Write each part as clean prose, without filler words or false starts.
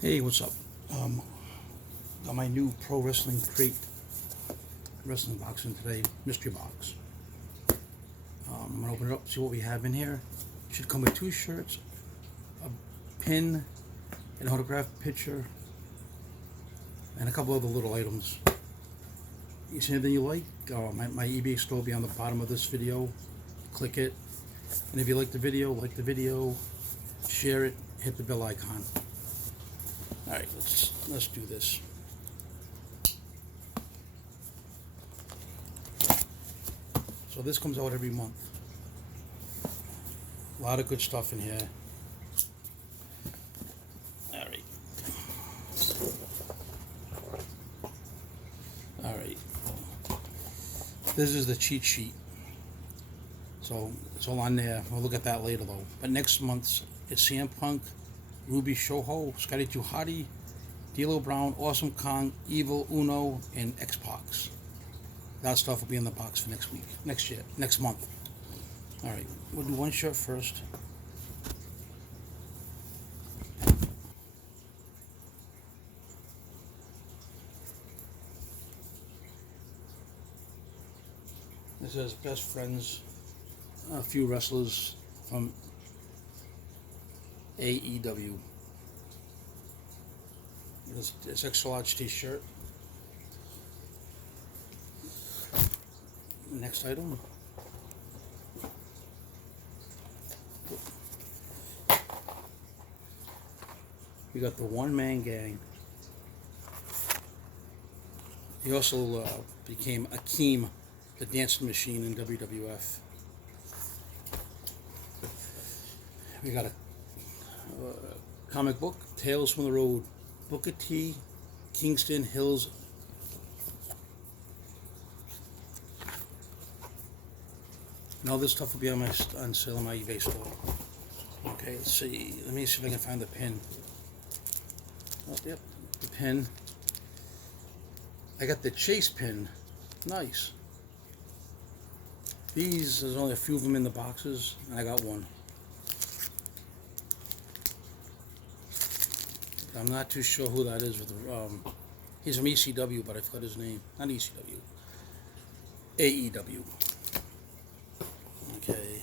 Hey, what's up? Got my new Pro Wrestling Crate wrestling box in today, mystery box. I'm gonna open it up, see what we have in here. Should come with 2 shirts, a pin, an autographed picture, and a couple other little items. You see anything you like? My eBay store will be on the bottom of this video. Click it, and if you like the video, share it, hit the bell icon. All right, let's do this. So this comes out every month. A lot of good stuff in here. All right. All right. This is the cheat sheet. So it's all on there. We'll look at that later though. But next month's it's CM Punk, Ruby Soho, Scotty 2 Hotty, D'Lo Brown, Awesome Kong, Evil Uno, and X-Pac. That stuff will be in the box for next week, next month. All right, we'll do one shirt first. This is best friends, a few wrestlers from AEW. This extra large t-shirt. Next item. We got the One Man Gang. He also became Akeem, the dancing machine in WWF. We got a comic book, Tales from the Road, Booker T, Kingston Hills. And all this stuff will be on sale on my eBay store. Okay, let's see. Let me see if I can find the pin. Oh, yep, the pin. I got the Chase pin. Nice. These, there's only a few of them in the boxes, and I got one. I'm not too sure who that is. With he's from ECW, but I forgot his name. Not ECW. AEW. Okay.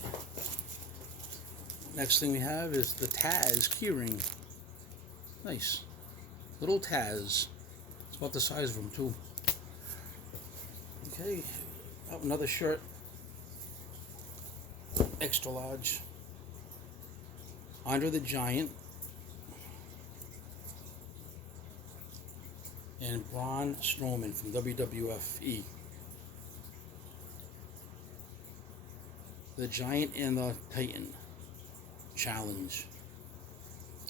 Next thing we have is the Taz keyring. Nice. Little Taz. It's about the size of him, too. Okay. Oh, another shirt. Extra large. Andre the Giant. And Braun Strowman from WWF. The Giant and the Titan challenge.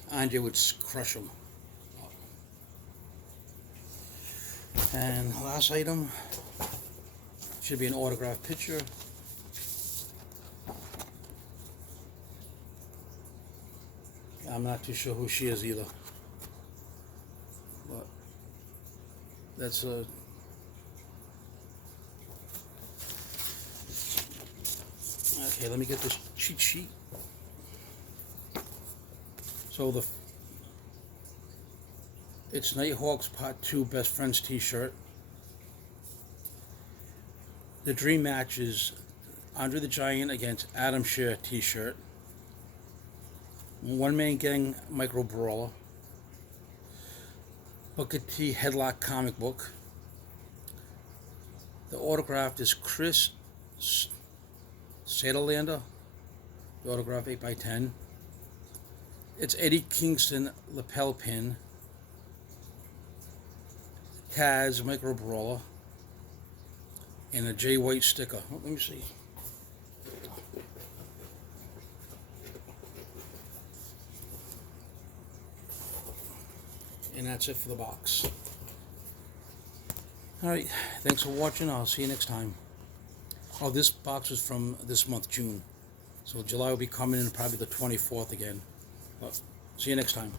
Andre would crush him. And last item should be an autographed picture. I'm not too sure who she is either. But that's a okay. Let me get this cheat sheet. So it's Nighthawks Part 2 Best Friends t-shirt. The dream match is Andre the Giant against Adam Scherr t-shirt. One Man Gang Micro Brawler. Booker T Headlock comic book. The autograph is Chris Sederlander. The autograph 8x10. It's Eddie Kingston lapel pin. Taz Micro Brawler. And a Jay White sticker. Oh, let me see. And that's it for the box. Alright, thanks for watching. I'll see you next time. Oh, this box is from this month, June. So July will be coming in probably the 24th again. But see you next time.